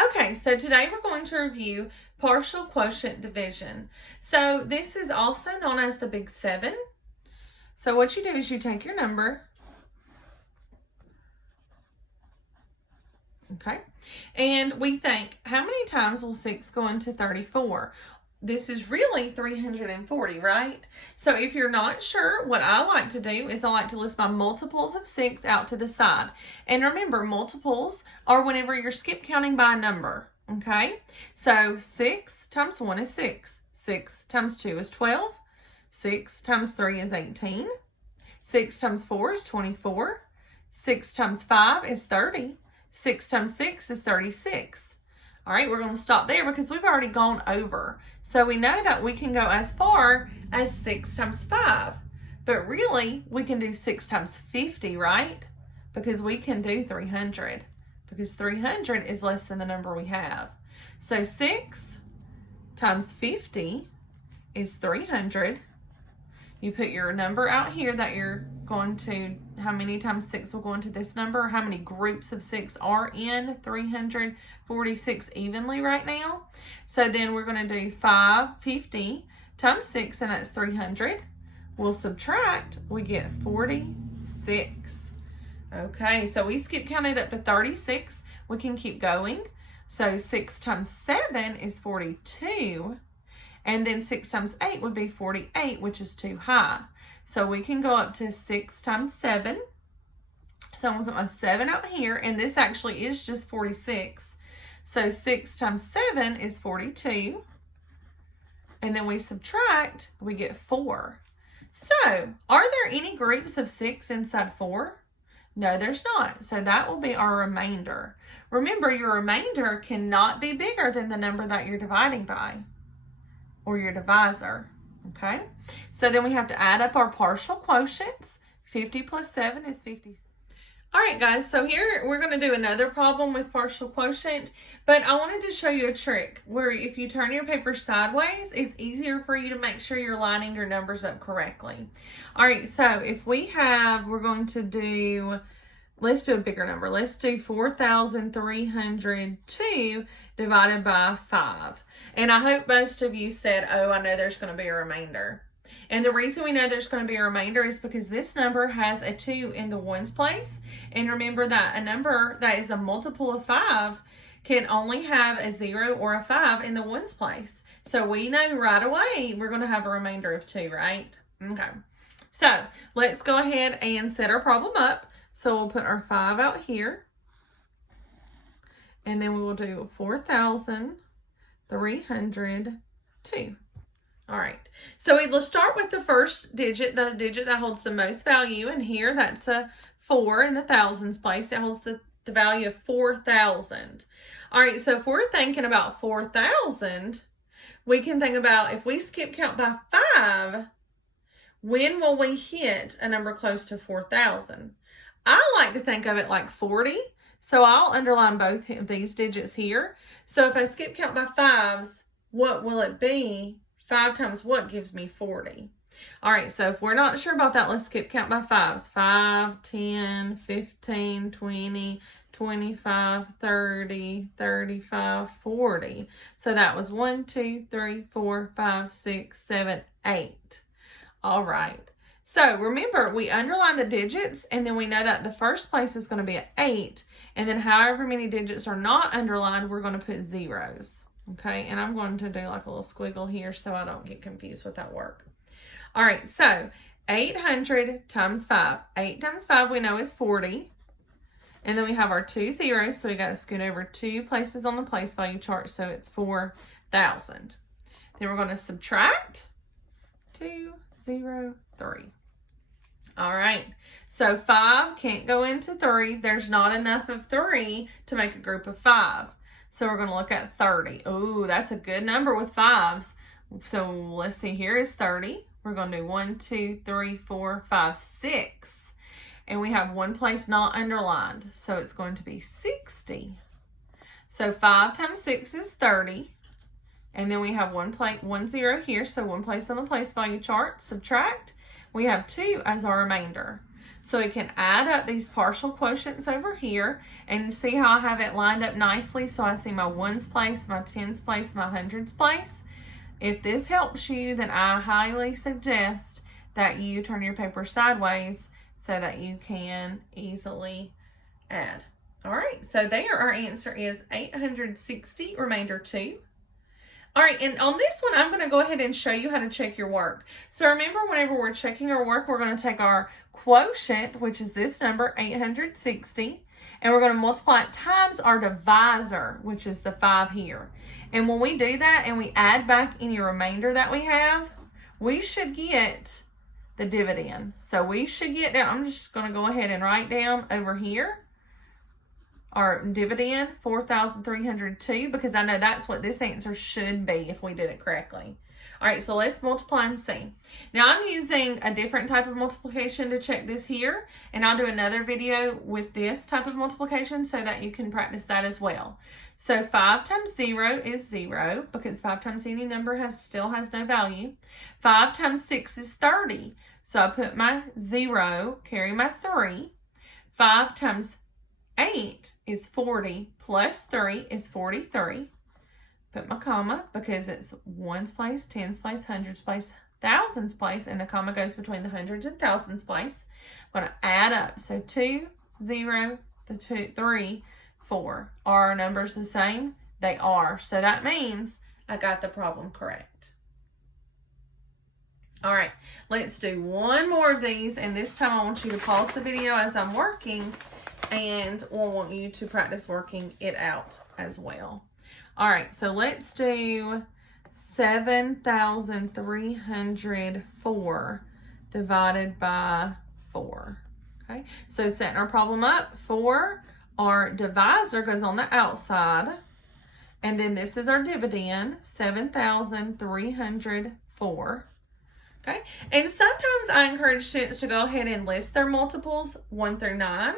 Okay, so today we're going to review partial quotient division. So this is also known as the big 7. So what you do is you take your number, okay, and we think, how many times will 6 go into 34? This is really 340, right? So if you're not sure, what I like to do is I like to list my multiples of 6 out to the side. And remember, multiples are whenever you're skip counting by a number, okay? So 6 times 1 is 6. 6 times 2 is 12. 6 times 3 is 18. 6 times 4 is 24. 6 times 5 is 30. 6 times 6 is 36. All right, we're going to stop there because we've already gone over. So we know that we can go as far as 6 times 5. But really, we can do 6 times 50, right? Because we can do 300. Because 300 is less than the number we have. So 6 times 50 is 300. You put your number out here that you're going to, how many times 6 will go into this number, how many groups of 6 are in 346 evenly right now. So then we're going to do 550 times 6, and that's 300. We'll subtract, we get 46. Okay, so we skip counted up to 36. We can keep going. So 6 times 7 is 42. And then 6 times 8 would be 48, which is too high. So we can go up to 6 times 7. So I'm going to put my 7 out here, and this actually is just 46. So 6 times 7 is 42. And then we subtract, we get 4. So are there any groups of 6 inside 4? No, there's not. So that will be our remainder. Remember, your remainder cannot be bigger than the number that you're dividing by, or your divisor, okay? So then we have to add up our partial quotients. 50 plus 7 is 50. All right, guys, so here we're going to do another problem with partial quotient, but I wanted to show you a trick where if you turn your paper sideways, it's easier for you to make sure you're lining your numbers up correctly. All right, so if we have, we're going to do, let's do a bigger number. Let's do 4,302 divided by 5. And I hope most of you said, oh, I know there's going to be a remainder. And the reason we know there's going to be a remainder is because this number has a 2 in the ones place. And remember that a number that is a multiple of 5 can only have a 0 or a 5 in the ones place. So we know right away we're going to have a remainder of 2, right? Okay. So let's go ahead and set our problem up. So we'll put our 5 out here. And then we will do 4,302. All right. So we'll start with the first digit, the digit that holds the most value. And here that's a 4 in the thousands place. That holds the value of 4,000. All right. So if we're thinking about 4,000, we can think about if we skip count by 5, when will we hit a number close to 4,000? I like to think of it like 40. So I'll underline both of these digits here. So if I skip count by 5s, what will it be? 5 times what gives me 40? All right, so if we're not sure about that, let's skip count by 5s. 5, 10, 15, 20, 25, 30, 35, 40. So that was 1, 2, 3, 4, 5, 6, 7, 8. All right. So remember, we underline the digits, and then we know that the first place is going to be an 8. And then however many digits are not underlined, we're going to put zeros. Okay, and I'm going to do like a little squiggle here so I don't get confused with that work. All right, so 800 times 5. 8 times 5 we know is 40. And then we have our 2 zeros, so we got to scoot over 2 places on the place value chart, so it's 4,000. Then we're going to subtract 203. All right, so 5 can't go into 3. There's not enough of 3 to make a group of 5. So we're going to look at 30. Oh, that's a good number with 5s. So let's see, here is 30. We're going to do 1, 2, 3, 4, 5, 6. And we have one place not underlined. So it's going to be 60. So 5 times 6 is 30. And then we have one 0 here. So one place on the place value chart. Subtract. We have 2 as our remainder. So we can add up these partial quotients over here and see how I have it lined up nicely. So I see my ones place, my tens place, my hundreds place. If this helps you, then I highly suggest that you turn your paper sideways so that you can easily add. All right, so there our answer is 860, remainder 2. All right, and on this one, I'm going to go ahead and show you how to check your work. So remember, whenever we're checking our work, we're going to take our quotient, which is this number, 860, and we're going to multiply it times our divisor, which is the 5 here. And when we do that and we add back any remainder that we have, we should get the dividend. So we should get down, I'm just going to go ahead and write down over here our dividend, 4,302, because I know that's what this answer should be if we did it correctly. All right, so let's multiply and see. Now I'm using a different type of multiplication to check this here, and I'll do another video with this type of multiplication so that you can practice that as well. So 5 times 0 is 0, because 5 times any number still has no value. 5 times 6 is 30, so I put my 0, carry my 3. 5 times 8 is 40, plus 3 is 43. Put my comma because it's ones place, tens place, hundreds place, thousands place, and the comma goes between the hundreds and thousands place. I'm going to add up. So 2, 0, 3, 4. Are our numbers the same? They are. So that means I got the problem correct. All right, let's do one more of these, and this time I want you to pause the video as I'm working, and we'll want you to practice working it out as well. All right, so let's do 7,304 divided by 4. Okay, so setting our problem up, 4, our divisor goes on the outside, and then this is our dividend, 7,304. Okay, and sometimes I encourage students to go ahead and list their multiples 1 through 9.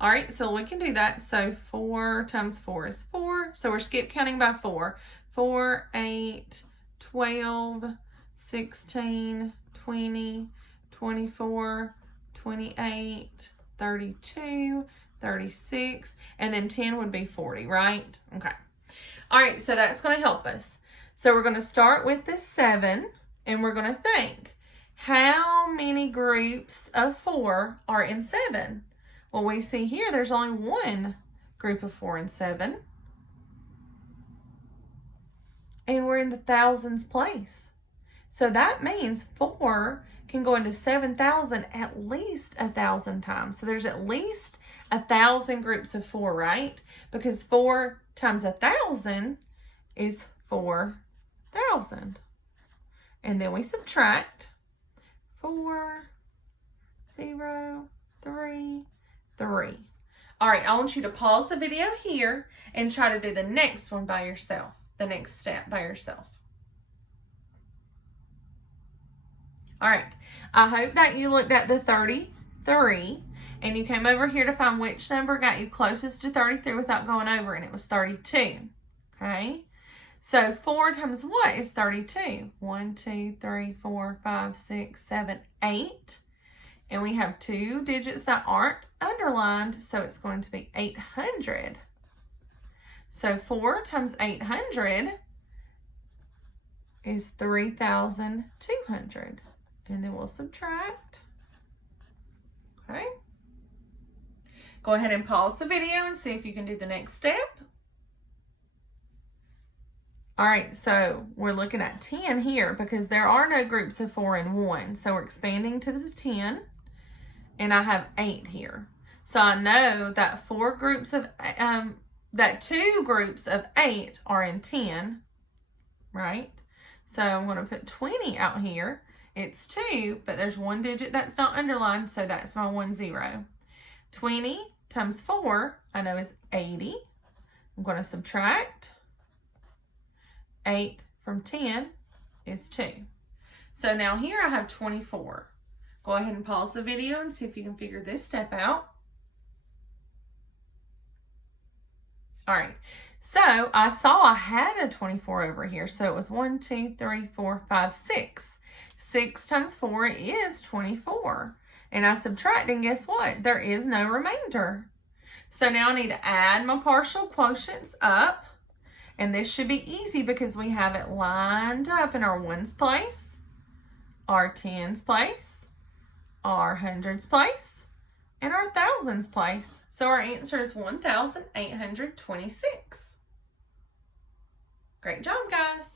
All right, so we can do that. So 4 times 4 is 4. So we're skip counting by 4. 4, 8, 12, 16, 20, 24, 28, 32, 36, and then 10 would be 40, right? Okay. All right, so that's going to help us. So we're going to start with the 7, and we're going to think, how many groups of 4 are in 7? Well, we see here there's only one group of 4 and 7. And we're in the thousands place. So that means 4 can go into 7,000 at least 1,000 times. So there's at least 1,000 groups of 4, right? Because 4 times 1,000 is 4,000. And then we subtract 4, 0, 3, 3. All right, I want you to pause the video here and try to do the next one by yourself, the next step by yourself. All right, I hope that you looked at the 33 and you came over here to find which number got you closest to 33 without going over, and it was 32. Okay, so 4 times what is 32? 1, 2, 3, 4, 5, 6, 7, 8. And we have 2 digits that aren't underlined, so it's going to be 800. So 4 times 800 is 3,200. And then we'll subtract. Okay. Go ahead and pause the video and see if you can do the next step. All right, so we're looking at 10 here because there are no groups of 4 and 1. So we're expanding to the 10. And I have 8 here. So I know that 2 groups of 8 are in 10, right? So I'm going to put 20 out here. It's 2, but there's 1 digit that's not underlined, so that's my 10. 20 times 4, I know is 80. I'm going to subtract. 8 from 10 is 2. So now here I have 24. Go ahead and pause the video and see if you can figure this step out. All right, so I saw I had a 24 over here. So it was 1, 2, 3, 4, 5, 6. 6 times 4 is 24. And I subtract, and guess what? There is no remainder. So now I need to add my partial quotients up. And this should be easy because we have it lined up in our ones place, our tens place, our hundreds place, and our thousands place. So our answer is 1,826. Great job, guys.